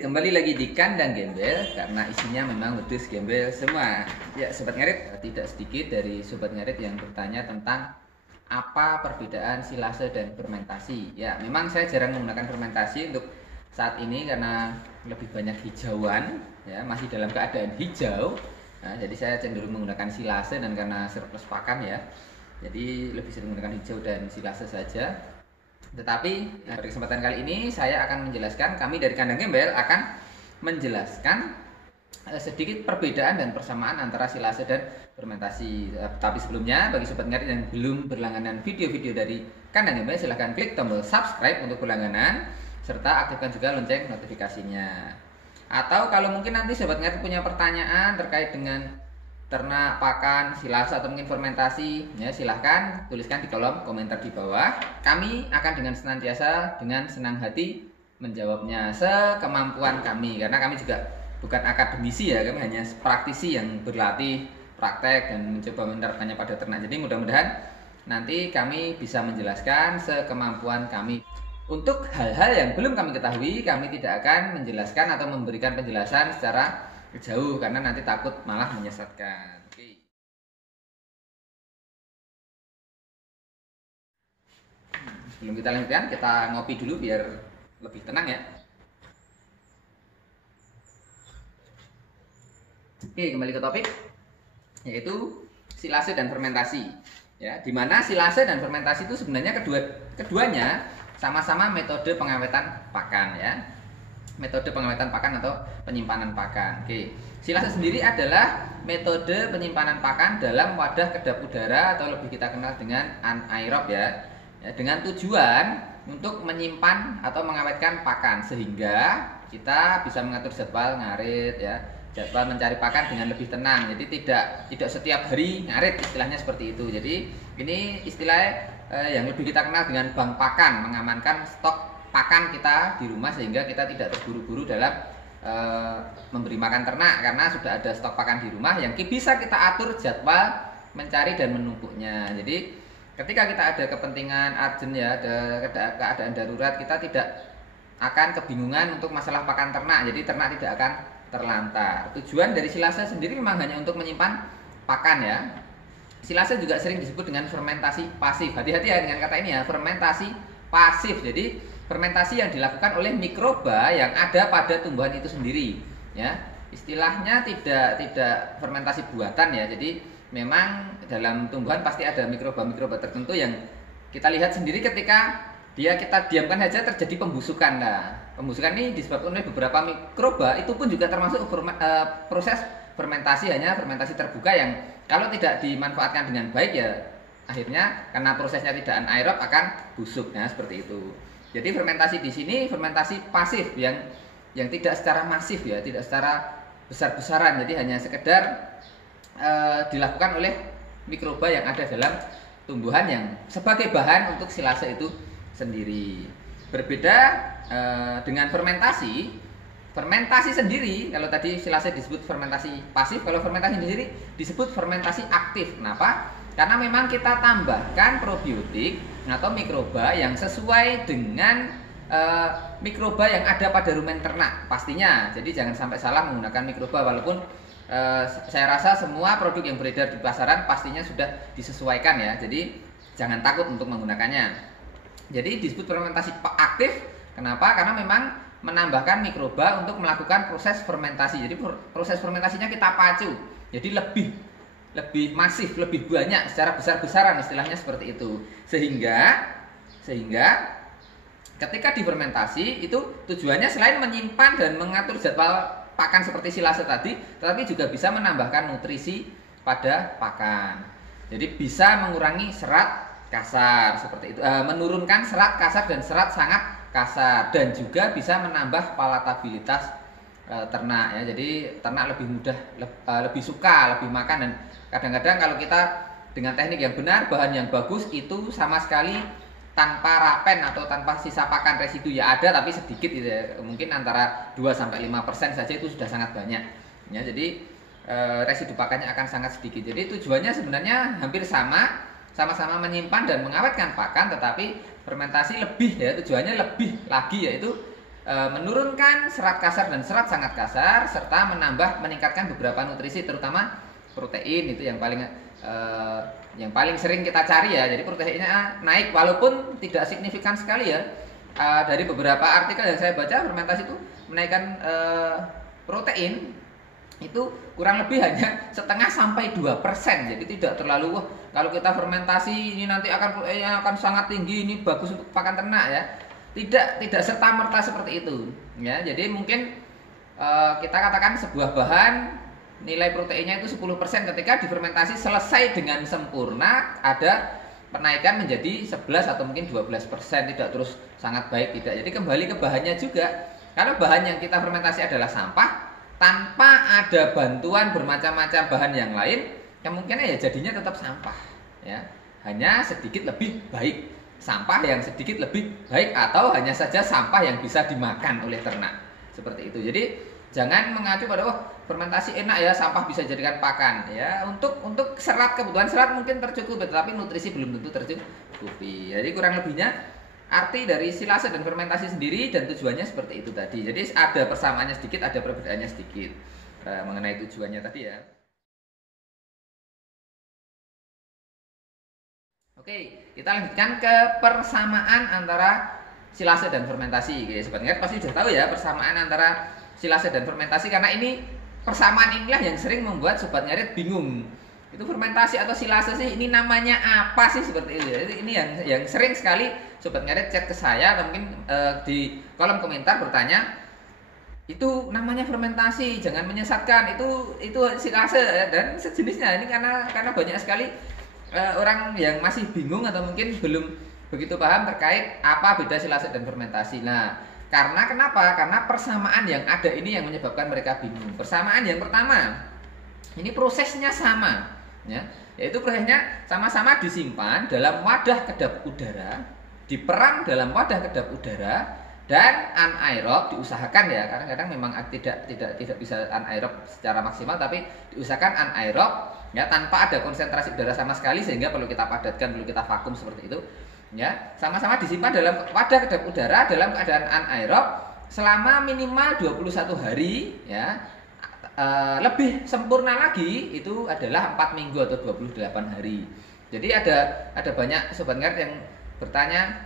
Kembali lagi di kandang gembel karena isinya memang wedus gembel semua. Ya, sobat ngarit, tidak sedikit dari sobat ngarit yang bertanya tentang apa perbedaan silase dan fermentasi. Ya, memang saya jarang menggunakan fermentasi untuk saat ini karena lebih banyak hijauan, ya, masih dalam keadaan hijau. Nah, jadi saya cenderung menggunakan silase dan karena surplus pakan ya. Jadi lebih sering menggunakan hijau dan silase saja. Tetapi pada kesempatan kali ini saya akan menjelaskan, kami dari Kandang Gembel akan menjelaskan sedikit perbedaan dan persamaan antara silase dan fermentasi. Tapi sebelumnya, bagi sobat ngarit yang belum berlangganan video-video dari Kandang Gembel, silahkan klik tombol subscribe untuk berlangganan serta aktifkan juga lonceng notifikasinya. Atau kalau mungkin nanti sobat ngarit punya pertanyaan terkait dengan ternak, pakan, silase atau mungkin fermentasi, ya silahkan tuliskan di kolom komentar di bawah. Kami akan dengan senantiasa dengan senang hati menjawabnya sekemampuan kami, karena kami juga bukan akademisi ya, kami hanya praktisi yang berlatih praktek dan mencoba menerapkannya pada ternak. Jadi mudah-mudahan nanti kami bisa menjelaskan sekemampuan kami. Untuk hal-hal yang belum kami ketahui, kami tidak akan menjelaskan atau memberikan penjelasan secara jauh karena nanti takut malah menyesatkan. Oke. Sebelum kita lanjutkan, kita ngopi dulu biar lebih tenang ya. Oke, kembali ke topik, yaitu silase dan fermentasi. Ya, dimana silase dan fermentasi itu sebenarnya keduanya sama-sama metode pengawetan pakan ya. Metode pengawetan pakan atau penyimpanan pakan. Oke. Silase sendiri adalah metode penyimpanan pakan dalam wadah kedap udara atau lebih kita kenal dengan anaerob ya. Dengan tujuan untuk menyimpan atau mengawetkan pakan sehingga kita bisa mengatur jadwal ngarit ya. Jadwal mencari pakan dengan lebih tenang. Jadi tidak setiap hari ngarit, istilahnya seperti itu. Jadi ini istilah yang lebih kita kenal dengan bank pakan, mengamankan stok pakan kita di rumah sehingga kita tidak terburu-buru dalam memberi makan ternak karena sudah ada stok pakan di rumah yang bisa kita atur jadwal mencari dan menumpuknya. Jadi ketika kita ada kepentingan urgent ya, ada keadaan darurat, kita tidak akan kebingungan untuk masalah pakan ternak. Jadi ternak tidak akan terlantar. Tujuan dari silase sendiri memang hanya untuk menyimpan pakan ya. Silase juga sering disebut dengan fermentasi pasif. Hati-hati ya dengan kata ini ya, fermentasi pasif. Jadi fermentasi yang dilakukan oleh mikroba yang ada pada tumbuhan itu sendiri ya. Istilahnya tidak fermentasi buatan ya. Jadi memang dalam tumbuhan pasti ada mikroba-mikroba tertentu yang kita lihat sendiri ketika kita diamkan saja terjadi pembusukan. Nah, pembusukan ini disebabkan oleh beberapa mikroba, itu pun juga termasuk proses fermentasi, hanya fermentasi terbuka yang kalau tidak dimanfaatkan dengan baik ya akhirnya karena prosesnya tidak anaerob akan busuk ya, seperti itu. Jadi fermentasi di sini fermentasi pasif yang tidak secara masif ya, tidak secara besar-besaran. Jadi hanya sekedar dilakukan oleh mikroba yang ada dalam tumbuhan yang sebagai bahan untuk silase itu sendiri. Berbeda dengan fermentasi. Fermentasi sendiri, kalau tadi silase disebut fermentasi pasif, kalau fermentasi sendiri disebut fermentasi aktif. Kenapa? Karena memang kita tambahkan probiotik atau mikroba yang sesuai dengan mikroba yang ada pada rumen ternak pastinya. Jadi jangan sampai salah menggunakan mikroba, walaupun saya rasa semua produk yang beredar di pasaran pastinya sudah disesuaikan ya. Jadi jangan takut untuk menggunakannya. Jadi disebut fermentasi aktif. Kenapa? Karena memang menambahkan mikroba untuk melakukan proses fermentasi. Jadi proses fermentasinya kita pacu. Jadi lebih masif, lebih banyak secara besar-besaran, istilahnya seperti itu. Sehingga ketika difermentasi itu tujuannya selain menyimpan dan mengatur jadwal pakan seperti silase tadi, tetapi juga bisa menambahkan nutrisi pada pakan. Jadi bisa mengurangi serat kasar seperti itu, menurunkan serat kasar dan serat sangat kasar, dan juga bisa menambah palatabilitas ternak ya. Jadi ternak lebih mudah, lebih suka, lebih makan. Dan kadang-kadang kalau kita dengan teknik yang benar, bahan yang bagus itu sama sekali tanpa rapen atau tanpa sisa pakan residu ya ada, tapi sedikit gitu ya. Mungkin antara 2-5% saja itu sudah sangat banyak ya. Jadi residu pakannya akan sangat sedikit. Jadi tujuannya sebenarnya hampir sama, sama-sama menyimpan dan mengawetkan pakan, tetapi fermentasi lebih ya, tujuannya lebih lagi, yaitu menurunkan serat kasar dan serat sangat kasar, serta meningkatkan beberapa nutrisi, terutama protein. Itu yang paling sering kita cari ya. Jadi proteinnya naik walaupun tidak signifikan sekali ya. Dari beberapa artikel yang saya baca, fermentasi itu menaikkan protein itu kurang lebih hanya 0,5 sampai 2%. Jadi tidak terlalu kalau kita fermentasi ini nanti akan sangat tinggi, ini bagus untuk pakan ternak ya. Tidak serta-merta seperti itu ya. Jadi mungkin kita katakan sebuah bahan nilai proteinnya itu 10%, ketika difermentasi selesai dengan sempurna ada penaikan menjadi 11 atau mungkin 12%, tidak terus sangat baik, tidak. Jadi kembali ke bahannya juga. Kalau bahan yang kita fermentasi adalah sampah tanpa ada bantuan bermacam-macam bahan yang lain, kemungkinan ya jadinya tetap sampah ya. Hanya sedikit lebih baik, sampah yang sedikit lebih baik, atau hanya saja sampah yang bisa dimakan oleh ternak. Seperti itu. Jadi jangan mengacu pada fermentasi enak ya, sampah bisa jadikan pakan ya. Untuk serat, kebutuhan serat mungkin tercukupi, tetapi nutrisi belum tentu tercukupi. Jadi kurang lebihnya arti dari silase dan fermentasi sendiri dan tujuannya seperti itu tadi. Jadi ada persamaannya sedikit, ada perbedaannya sedikit mengenai tujuannya tadi ya. Oke, kita lanjutkan ke persamaan antara silase dan fermentasi. Oke, Sobat Ngeret pasti sudah tahu ya persamaan antara silase dan fermentasi, karena ini persamaan inilah yang sering membuat Sobat Ngeret bingung. Itu fermentasi atau silase sih, ini namanya apa sih, seperti itu. Jadi ini yang sering sekali Sobat Ngeret chat ke saya atau mungkin di kolom komentar bertanya, itu namanya fermentasi, jangan menyesatkan, itu silase dan sejenisnya. Ini karena banyak sekali orang yang masih bingung atau mungkin belum begitu paham terkait apa beda silase dan fermentasi. Nah, kenapa? Karena persamaan yang ada ini yang menyebabkan mereka bingung. Persamaan yang pertama, ini prosesnya sama, ya, yaitu prosesnya sama-sama disimpan dalam wadah kedap udara, diperang dalam wadah kedap udara, dan anaerob diusahakan ya. Kadang-kadang memang tidak bisa anaerob secara maksimal, tapi diusahakan anaerob ya, tanpa ada konsentrasi udara sama sekali, sehingga perlu kita padatkan, perlu kita vakum seperti itu ya. Sama-sama disimpan dalam wadah kedap udara dalam keadaan anaerob selama minimal 21 hari ya. Lebih sempurna lagi itu adalah 4 minggu atau 28 hari. Jadi ada banyak Sobat Ngeret yang bertanya,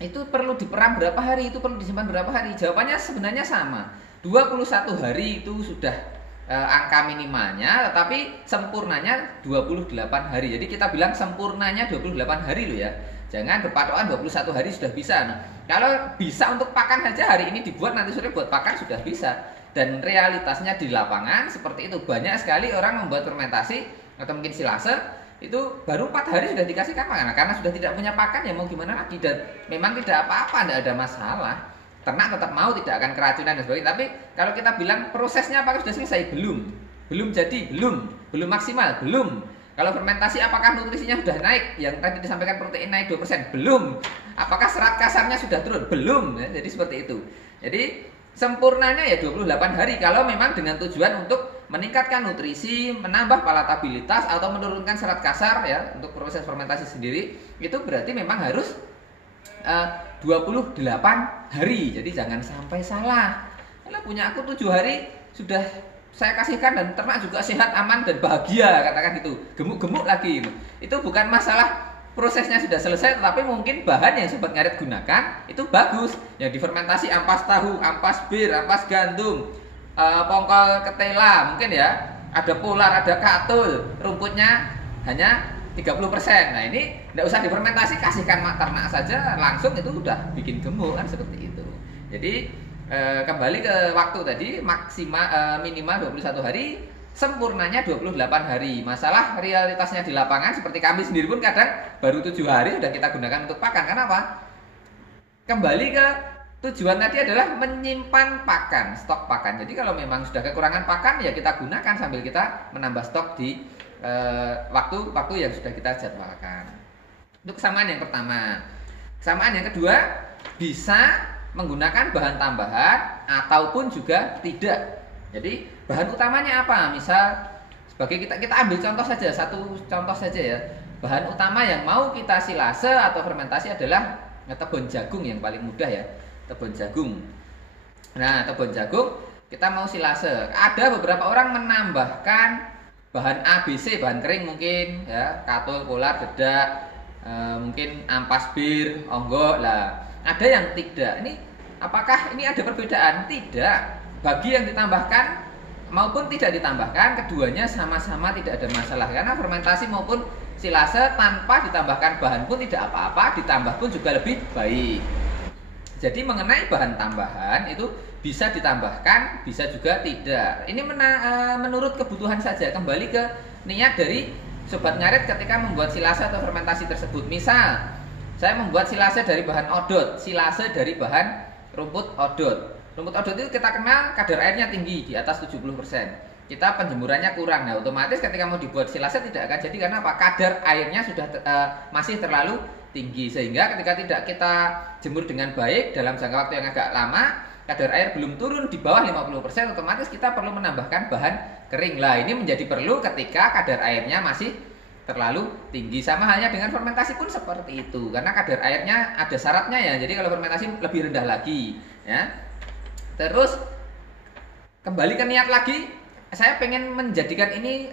itu perlu diperang berapa hari, itu perlu disimpan berapa hari? Jawabannya sebenarnya sama, 21 hari itu sudah angka minimalnya, tetapi sempurnanya 28 hari. Jadi kita bilang sempurnanya 28 hari loh ya. Jangan berpatokan 21 hari sudah bisa. Nah, kalau bisa untuk pakan saja hari ini dibuat, nanti sore buat pakan sudah bisa. Dan realitasnya di lapangan seperti itu. Banyak sekali orang membuat fermentasi atau mungkin silase itu baru 4 hari sudah dikasihkan makan. Karena sudah tidak punya pakan ya mau gimana lagi. Dan memang tidak apa-apa, tidak ada masalah. Ternak tetap mau, tidak akan keracunan dan sebagainya. Tapi kalau kita bilang prosesnya apakah sudah selesai? Belum jadi, belum maksimal, belum. Kalau fermentasi apakah nutrisinya sudah naik? Yang tadi disampaikan protein naik 2%? Belum. Apakah serat kasarnya sudah turun? Belum. Ya, jadi seperti itu. Jadi sempurnanya ya 28 hari kalau memang dengan tujuan untuk meningkatkan nutrisi, menambah palatabilitas atau menurunkan serat kasar ya, untuk proses fermentasi sendiri itu berarti memang harus 28 hari. Jadi jangan sampai salah. Kalau punya aku 7 hari sudah saya kasihkan dan ternak juga sehat, aman dan bahagia, katakan gitu. Gemuk-gemuk lagi. Itu bukan masalah prosesnya sudah selesai, tetapi mungkin bahan yang Sobat Ngeret gunakan itu bagus. Yang difermentasi ampas tahu, ampas bir, ampas gandum, pongkol ketela, mungkin ya. Ada polar, ada katul, rumputnya hanya 30%. Nah ini tidak usah difermentasi, kasihkan ternak saja langsung, itu udah bikin gemuk kan, seperti itu. Jadi kembali ke waktu tadi, maksimal minimal 21 hari, sempurnanya 28 hari. Masalah realitasnya di lapangan seperti kami sendiri pun kadang baru 7 hari sudah kita gunakan untuk pakan. Kenapa? Kembali ke tujuan tadi adalah menyimpan pakan, stok pakan. Jadi kalau memang sudah kekurangan pakan ya kita gunakan sambil kita menambah stok di waktu yang sudah kita jadwalkan. Itu kesamaan yang pertama. Kesamaan yang kedua, bisa menggunakan bahan tambahan ataupun juga tidak. Jadi bahan utamanya apa? Misal sebagai kita ambil contoh saja, satu contoh saja ya. bahan utama yang mau kita silase atau fermentasi adalah tepung jagung yang paling mudah ya, tepung jagung. Nah, tepung jagung kita mau silase. Ada beberapa orang menambahkan bahan ABC, bahan kering mungkin ya, katul, polar, dedak, mungkin ampas bir, onggok lah. Ada yang tidak. Ini apakah ini ada perbedaan? Tidak. Bagi yang ditambahkan maupun tidak ditambahkan, keduanya sama-sama tidak ada masalah karena fermentasi maupun silase tanpa ditambahkan bahan pun tidak apa-apa, ditambah pun juga lebih baik. Jadi mengenai bahan tambahan itu bisa ditambahkan, bisa juga tidak. Ini menurut kebutuhan saja. Kembali ke niat dari sobat ngarit ketika membuat silase atau fermentasi tersebut. Misal, saya membuat silase dari bahan odot, silase dari bahan rumput odot. Rumput odot itu kita kenal kadar airnya tinggi, di atas 70%. Kita penjemurannya kurang. Nah, otomatis ketika mau dibuat silase tidak akan jadi karena apa? Kadar airnya sudah masih terlalu tinggi, sehingga ketika tidak kita jemur dengan baik dalam jangka waktu yang agak lama, kadar air belum turun di bawah 50%, otomatis kita perlu menambahkan bahan kering. Lah, ini menjadi perlu ketika kadar airnya masih terlalu tinggi. Sama halnya dengan fermentasi pun seperti itu, karena kadar airnya ada syaratnya ya. Jadi kalau fermentasi lebih rendah lagi ya. Terus kembali ke niat lagi, saya pengen menjadikan ini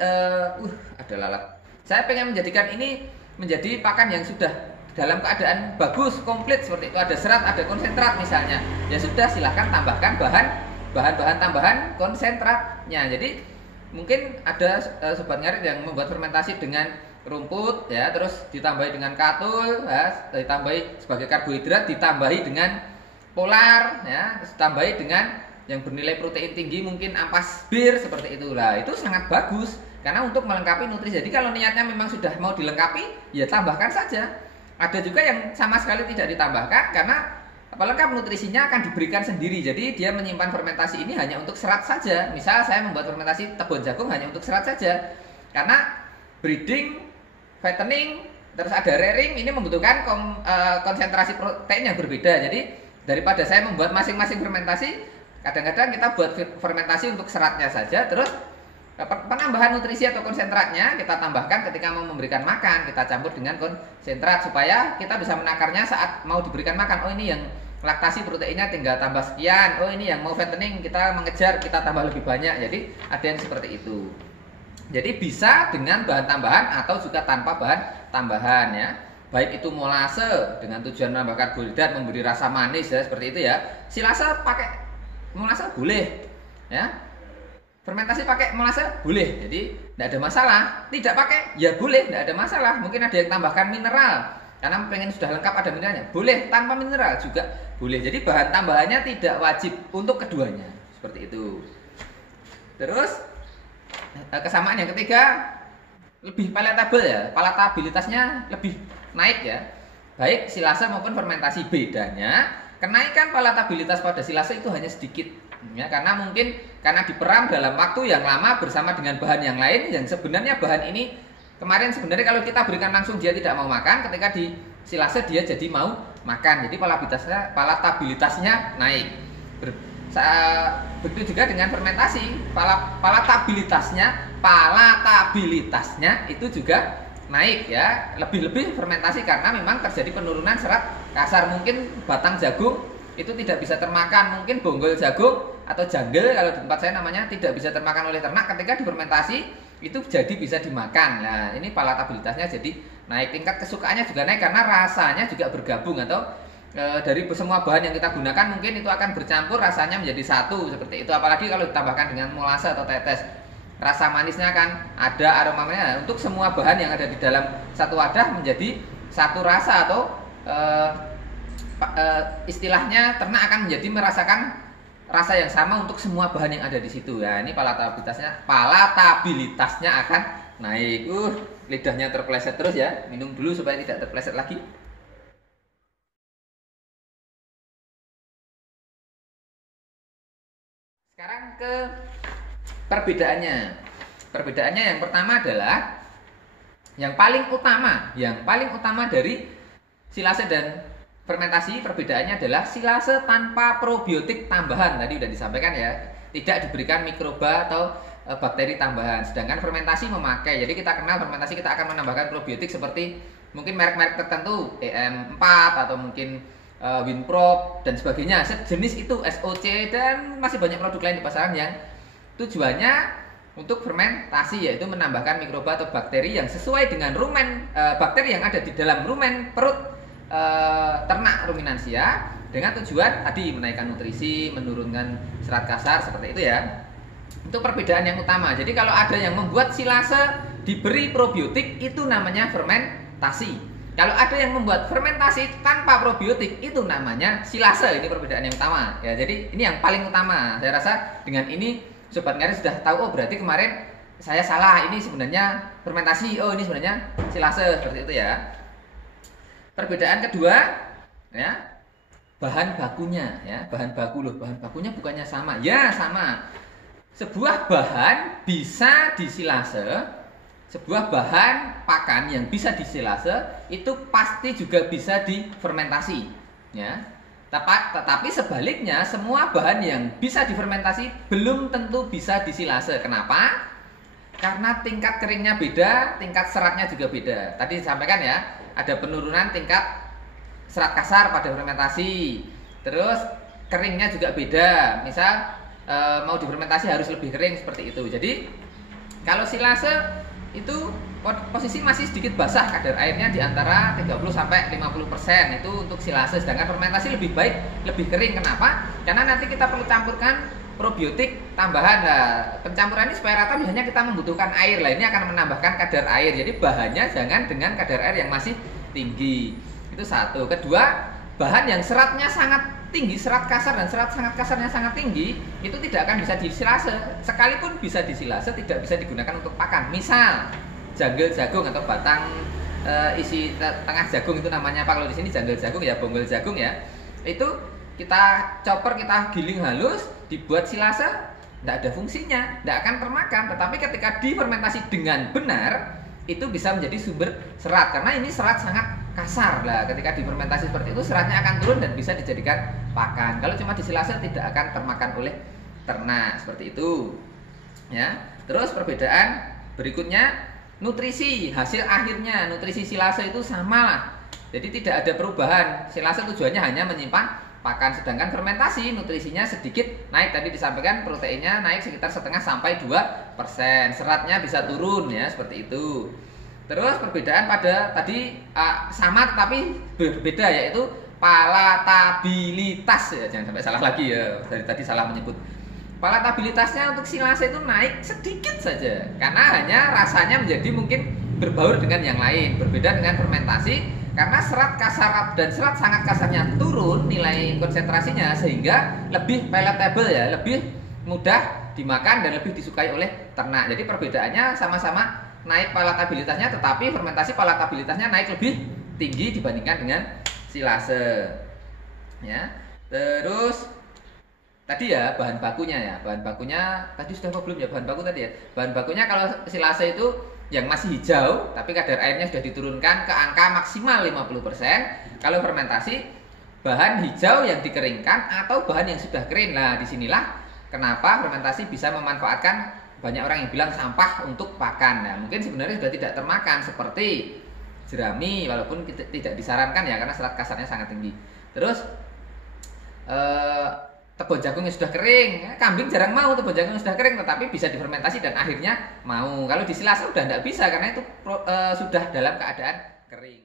ada lalat. Saya pengen menjadikan ini menjadi pakan yang sudah dalam keadaan bagus, komplit seperti itu, ada serat, ada konsentrat misalnya. Ya sudah, silahkan tambahkan bahan-bahan tambahan konsentratnya. Jadi mungkin ada sobat ngarit yang membuat fermentasi dengan rumput ya, terus ditambahi dengan katul ya, ditambahi sebagai karbohidrat, ditambahi dengan polar ya, terus ditambahi dengan yang bernilai protein tinggi mungkin ampas bir seperti itulah. Itu sangat bagus karena untuk melengkapi nutrisi. Jadi kalau niatnya memang sudah mau dilengkapi, ya tambahkan saja. Ada juga yang sama sekali tidak ditambahkan karena pelengkap nutrisinya akan diberikan sendiri. Jadi dia menyimpan fermentasi ini hanya untuk serat saja. Misal saya membuat fermentasi tepung jagung hanya untuk serat saja. Karena breeding, fattening, terus ada rearing ini membutuhkan konsentrasi protein yang berbeda. Jadi daripada saya membuat masing-masing fermentasi, kadang-kadang kita buat fermentasi untuk seratnya saja, terus penambahan nutrisi atau konsentratnya kita tambahkan ketika mau memberikan makan, kita campur dengan konsentrat supaya kita bisa menakarnya saat mau diberikan makan. Oh, ini yang laktasi proteinnya tinggal tambah sekian. Oh, ini yang mau fattening kita mengejar kita tambah lebih banyak. Jadi ada yang seperti itu. Jadi bisa dengan bahan tambahan atau juga tanpa bahan tambahan ya. Baik itu molase dengan tujuan menambah karbohidrat, memberi rasa manis ya, seperti itu ya. Silase pakai molase boleh ya, fermentasi pakai molase boleh, jadi tidak ada masalah. Tidak pakai ya boleh, tidak ada masalah. Mungkin ada yang tambahkan mineral karena pengen sudah lengkap ada mineralnya, boleh. Tanpa mineral juga boleh. Jadi bahan tambahannya tidak wajib untuk keduanya, seperti itu. Terus kesamaan yang ketiga, lebih palatable ya, palatabilitasnya lebih naik ya, baik silase maupun fermentasi. Bedanya kenaikan palatabilitas pada silase itu hanya sedikit ya, karena mungkin karena diperam dalam waktu yang lama bersama dengan bahan yang lain yang sebenarnya bahan ini kemarin sebenarnya kalau kita berikan langsung dia tidak mau makan, ketika di silase dia jadi mau makan. Jadi palatabilitasnya naik. Begitu juga dengan fermentasi, palatabilitasnya itu juga naik ya, lebih-lebih fermentasi karena memang terjadi penurunan serat kasar. Mungkin batang jagung itu tidak bisa termakan, mungkin bonggol jagung atau janggel kalau di tempat saya namanya tidak bisa termakan oleh ternak, ketika difermentasi itu jadi bisa dimakan. Nah, ini palatabilitasnya jadi naik, tingkat kesukaannya juga naik karena rasanya juga bergabung atau dari semua bahan yang kita gunakan mungkin itu akan bercampur rasanya menjadi satu seperti itu. Apalagi kalau ditambahkan dengan molase atau tetes, rasa manisnya kan ada, aromanya. Untuk semua bahan yang ada di dalam satu wadah menjadi satu rasa atau istilahnya ternak akan menjadi merasakan rasa yang sama untuk semua bahan yang ada di situ. Ya, ini palatabilitasnya akan naik. Lidahnya terpeleset terus ya. Minum dulu supaya tidak terpeleset lagi. Sekarang ke perbedaannya. Perbedaannya yang pertama adalah yang paling utama dari silase dan fermentasi, perbedaannya adalah silase tanpa probiotik tambahan. Tadi sudah disampaikan ya, tidak diberikan mikroba atau bakteri tambahan. Sedangkan fermentasi memakai. Jadi kita kenal fermentasi, kita akan menambahkan probiotik seperti mungkin merek-merek tertentu, EM4 atau mungkin Winprop dan sebagainya. Sejenis itu, SOC dan masih banyak produk lain di pasaran yang tujuannya untuk fermentasi, yaitu menambahkan mikroba atau bakteri yang sesuai dengan rumen bakteri yang ada di dalam rumen perut ternak ruminansia dengan tujuan tadi menaikkan nutrisi, menurunkan serat kasar seperti itu ya. Itu perbedaan yang utama. Jadi kalau ada yang membuat silase diberi probiotik itu namanya fermentasi. Kalau ada yang membuat fermentasi tanpa probiotik itu namanya silase. Ini perbedaan yang utama ya. Jadi ini yang paling utama. Saya rasa dengan ini Sobat Ngaris sudah tahu, oh berarti kemarin saya salah, ini sebenarnya fermentasi, oh ini sebenarnya silase, seperti itu ya. Perbedaan kedua ya, bahan bakunya ya, bahan bakunya bukannya sama. Ya, sama. Sebuah bahan bisa disilase, sebuah bahan pakan yang bisa disilase itu pasti juga bisa difermentasi ya. Tetapi sebaliknya, semua bahan yang bisa difermentasi belum tentu bisa disilase. Kenapa? Karena tingkat keringnya beda, tingkat seratnya juga beda. Tadi disampaikan ya, ada penurunan tingkat serat kasar pada fermentasi. Terus keringnya juga beda. Misal mau difermentasi harus lebih kering seperti itu. Jadi kalau silase itu posisi masih sedikit basah, kadar airnya di antara 30-50% itu untuk silase. Sedangkan fermentasi lebih baik, lebih kering. Kenapa? Karena nanti kita perlu campurkan probiotik tambahan. Nah, pencampuran ini supaya rata biasanya kita membutuhkan air. Lah ini akan menambahkan kadar air. Jadi bahannya jangan dengan kadar air yang masih tinggi. Itu satu. Kedua, bahan yang seratnya sangat tinggi, serat kasar dan serat sangat kasarnya sangat tinggi, itu tidak akan bisa disilase. Sekalipun bisa disilase, tidak bisa digunakan untuk pakan. Misal janggel jagung atau batang isi tengah jagung, itu namanya apa kalau di sini janggel jagung ya, bonggol jagung ya. Itu kita chopper, kita giling halus, dibuat silase, tidak ada fungsinya, tidak akan termakan. Tetapi ketika difermentasi dengan benar, itu bisa menjadi sumber serat karena ini serat sangat kasar. Lah ketika difermentasi seperti itu seratnya akan turun dan bisa dijadikan pakan. Kalau cuma disilase tidak akan termakan oleh ternak, seperti itu ya. Terus perbedaan berikutnya, nutrisi hasil akhirnya, nutrisi silase itu sama lah. Jadi tidak ada perubahan. Silase tujuannya hanya menyimpan pakan, sedangkan fermentasi nutrisinya sedikit naik. Tadi disampaikan proteinnya naik sekitar 0,5-2%, seratnya bisa turun ya, seperti itu. Terus perbedaan pada tadi sama tetapi berbeda, yaitu palatabilitas ya, jangan sampai salah lagi ya, dari tadi salah menyebut. Palatabilitasnya untuk silase itu naik sedikit saja karena hanya rasanya menjadi mungkin berbaur dengan yang lain. Berbeda dengan fermentasi karena serat kasar dan serat sangat kasarnya turun nilai konsentrasinya sehingga lebih palatable ya, lebih mudah dimakan dan lebih disukai oleh ternak. Jadi perbedaannya sama-sama naik palatabilitasnya, tetapi fermentasi palatabilitasnya naik lebih tinggi dibandingkan dengan silase ya. Terus tadi ya bahan bakunya tadi sudah apa belum ya, bahan baku tadi ya. Bahan bakunya kalau silase itu yang masih hijau tapi kadar airnya sudah diturunkan ke angka maksimal 50%. Kalau fermentasi bahan hijau yang dikeringkan atau bahan yang sudah kering. Nah, disinilah kenapa fermentasi bisa memanfaatkan, banyak orang yang bilang sampah untuk pakan. Nah, mungkin sebenarnya sudah tidak termakan seperti jerami, walaupun tidak disarankan ya karena serat kasarnya sangat tinggi. Terus tepung jagung yang sudah kering, kambing jarang mau tepung jagung yang sudah kering, tetapi bisa difermentasi dan akhirnya mau. Kalau di silase udah tidak bisa karena itu sudah dalam keadaan kering.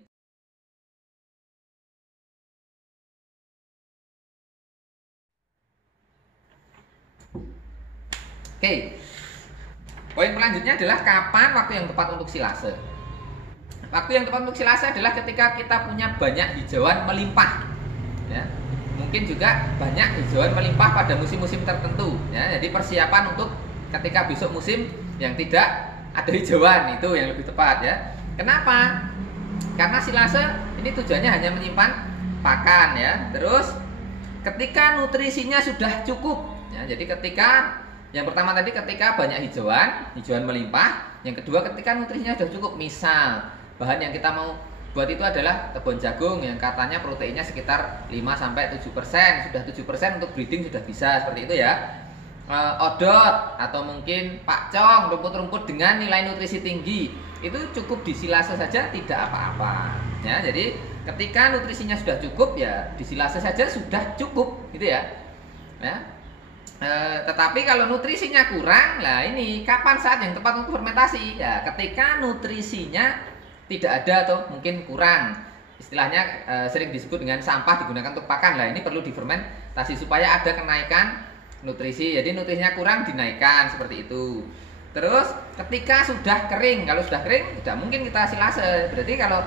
Oke, poin selanjutnya adalah kapan waktu yang tepat untuk silase. Waktu yang tepat untuk silase adalah ketika kita punya banyak hijauan melimpah ya. Mungkin juga banyak hijauan melimpah pada musim-musim tertentu ya. Jadi persiapan untuk ketika besok musim yang tidak ada hijauan, itu yang lebih tepat ya. Kenapa? Karena silase ini tujuannya hanya menyimpan pakan ya. Terus ketika nutrisinya sudah cukup ya. Jadi ketika yang pertama tadi ketika banyak hijauan melimpah. Yang kedua ketika nutrisinya sudah cukup. Misal bahan yang kita mau buat itu adalah tepung jagung yang katanya proteinnya sekitar 5-7%. Sudah 7% untuk breeding sudah bisa, seperti itu ya. odot atau mungkin pakcong, rumput-rumput dengan nilai nutrisi tinggi, itu cukup di silase saja tidak apa-apa. Ya, jadi ketika nutrisinya sudah cukup ya di silase saja sudah cukup, gitu ya. Ya. Tetapi kalau nutrisinya kurang, lah ini kapan saat yang tepat untuk fermentasi? Ya, ketika nutrisinya tidak ada atau mungkin kurang. Istilahnya sering disebut dengan sampah digunakan untuk pakan. Lah ini perlu difermentasi supaya ada kenaikan nutrisi. Jadi nutrisinya kurang dinaikkan seperti itu. Terus ketika sudah kering, kalau sudah kering tidak mungkin kita silase. Berarti kalau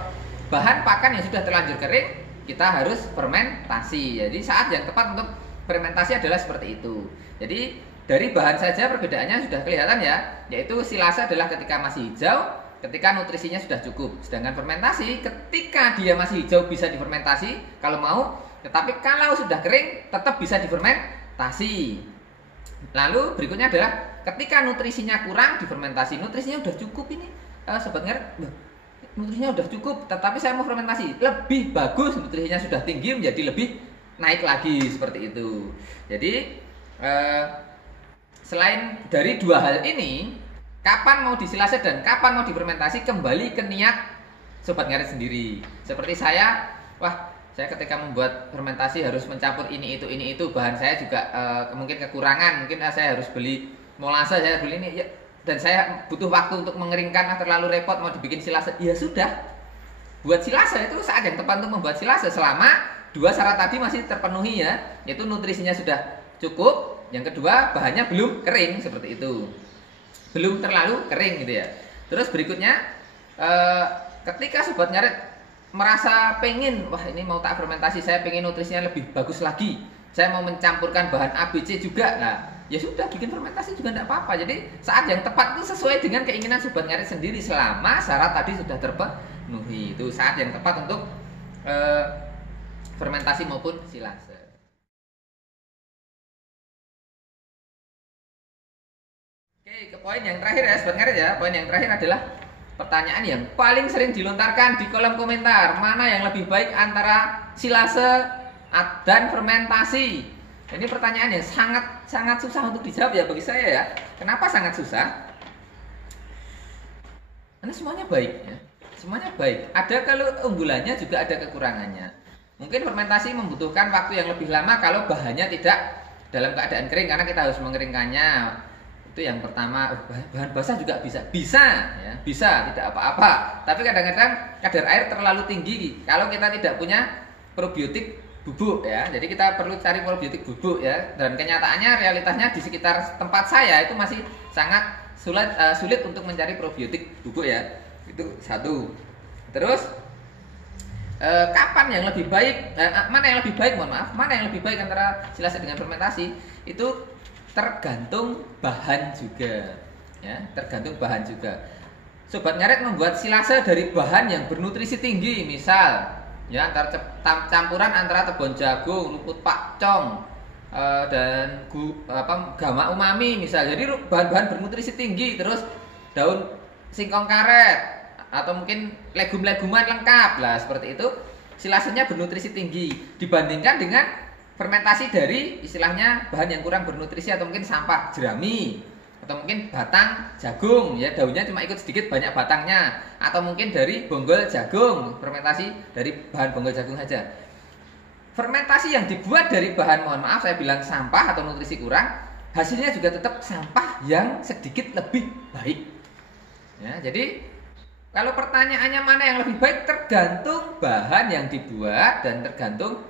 bahan pakan yang sudah terlanjur kering, kita harus fermentasi. Jadi saat yang tepat untuk fermentasi adalah seperti itu. Jadi dari bahan saja perbedaannya sudah kelihatan ya, yaitu silase adalah ketika masih hijau, ketika nutrisinya sudah cukup. Sedangkan fermentasi ketika dia masih hijau bisa difermentasi kalau mau, tetapi kalau sudah kering tetap bisa difermentasi. Lalu berikutnya adalah ketika nutrisinya kurang difermentasi. Nutrisinya sudah cukup ini, sobat ngeret, nutrisinya sudah cukup, tetapi saya mau fermentasi lebih bagus, nutrisinya sudah tinggi menjadi lebih naik lagi seperti itu. Jadi selain dari dua hal ini, kapan mau disilase dan kapan mau difermentasi kembali ke niat sobat ngarit sendiri. Seperti saya, saya ketika membuat fermentasi harus mencampur ini itu, bahan saya juga mungkin kekurangan, mungkin saya harus beli molase, saya beli ini ya, dan saya butuh waktu untuk mengeringkan, terlalu repot mau dibikin silase. Ya sudah, buat silase itu saat yang tepat untuk membuat silase selama dua syarat tadi masih terpenuhi ya, yaitu nutrisinya sudah cukup, yang kedua bahannya belum kering seperti itu, belum terlalu kering gitu ya. Terus berikutnya ketika sobat ngarit merasa pengen, ini mau tak fermentasi, saya pengen nutrisinya lebih bagus lagi, saya mau mencampurkan bahan ABC juga, nah ya sudah bikin fermentasi juga tidak apa-apa. Jadi saat yang tepat itu sesuai dengan keinginan sobat ngarit sendiri selama syarat tadi sudah terpenuhi, itu saat yang tepat untuk fermentasi maupun silase. Oke, ke poin yang terakhir ya sobat ngarit ya. Poin yang terakhir adalah pertanyaan yang paling sering dilontarkan di kolom komentar. Mana yang lebih baik antara silase dan fermentasi? Ini pertanyaan yang sangat susah untuk dijawab ya bagi saya ya. Kenapa sangat susah? Karena semuanya baik ya. Semuanya baik. Ada kalau unggulannya juga ada kekurangannya. Mungkin fermentasi membutuhkan waktu yang lebih lama kalau bahannya tidak dalam keadaan kering, karena kita harus mengeringkannya. Itu yang pertama. Bahan basah juga bisa ya, bisa tidak apa-apa. Tapi kadang-kadang kadar air terlalu tinggi kalau kita tidak punya probiotik bubuk ya. Jadi kita perlu cari probiotik bubuk ya. Dan kenyataannya realitasnya di sekitar tempat saya itu masih sangat sulit untuk mencari probiotik bubuk ya. Itu satu. Terus kapan yang lebih baik, mana yang lebih baik, mana yang lebih baik antara silase dengan fermentasi, itu tergantung bahan juga ya, tergantung bahan juga. Sobat ngarit membuat silase dari bahan yang bernutrisi tinggi, misal ya campuran antara tepung jagung, rumput pakcong dan gama umami misal. Jadi bahan-bahan bernutrisi tinggi, terus daun singkong karet atau mungkin legum-leguman lengkap lah seperti itu, silasenya bernutrisi tinggi dibandingkan dengan fermentasi dari istilahnya bahan yang kurang bernutrisi atau mungkin sampah jerami atau mungkin batang jagung ya, daunnya cuma ikut sedikit banyak batangnya, atau mungkin dari bonggol jagung, fermentasi dari bahan bonggol jagung saja. Fermentasi yang dibuat dari bahan, mohon maaf saya bilang sampah atau nutrisi kurang, hasilnya juga tetap sampah yang sedikit lebih baik ya. Jadi kalau pertanyaannya mana yang lebih baik, tergantung bahan yang dibuat dan tergantung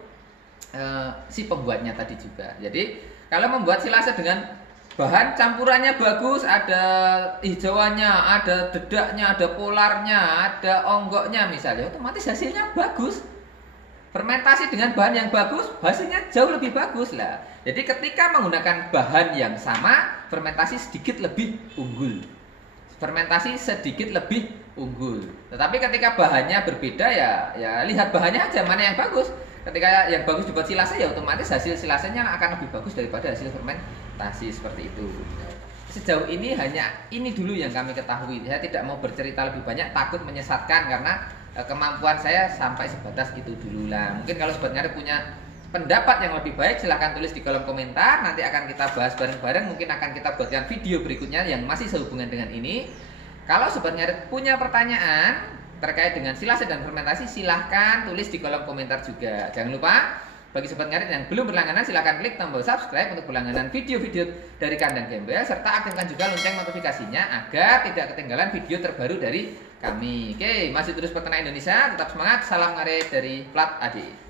si pembuatnya tadi juga. Jadi kalau membuat silase dengan bahan campurannya bagus, ada hijauannya, ada dedaknya, ada polarnya, ada onggoknya misalnya, otomatis hasilnya bagus. Fermentasi dengan bahan yang bagus, hasilnya jauh lebih bagus lah. Jadi ketika menggunakan bahan yang sama, fermentasi sedikit lebih unggul. Fermentasi sedikit lebih unggul. Tetapi ketika bahannya berbeda ya lihat bahannya aja mana yang bagus. Ketika yang bagus dibuat silase ya otomatis hasil silasenya akan lebih bagus daripada hasil fermentasi seperti itu. Sejauh ini hanya ini dulu yang kami ketahui. Saya tidak mau bercerita lebih banyak, takut menyesatkan karena kemampuan saya sampai sebatas itu dulu lah. Mungkin kalau sobat ngarit punya pendapat yang lebih baik silahkan tulis di kolom komentar. Nanti akan kita bahas bareng-bareng. Mungkin akan kita buatkan video berikutnya yang masih sehubungan dengan ini. Kalau Sobat Ngarit punya pertanyaan terkait dengan silase dan fermentasi, silahkan tulis di kolom komentar juga. Jangan lupa, bagi Sobat Ngarit yang belum berlangganan, silahkan klik tombol subscribe untuk berlangganan video-video dari Kandang Gembel, serta aktifkan juga lonceng notifikasinya agar tidak ketinggalan video terbaru dari kami. Oke, masih terus Peternak Indonesia, tetap semangat, salam ngarit dari Plat Adi.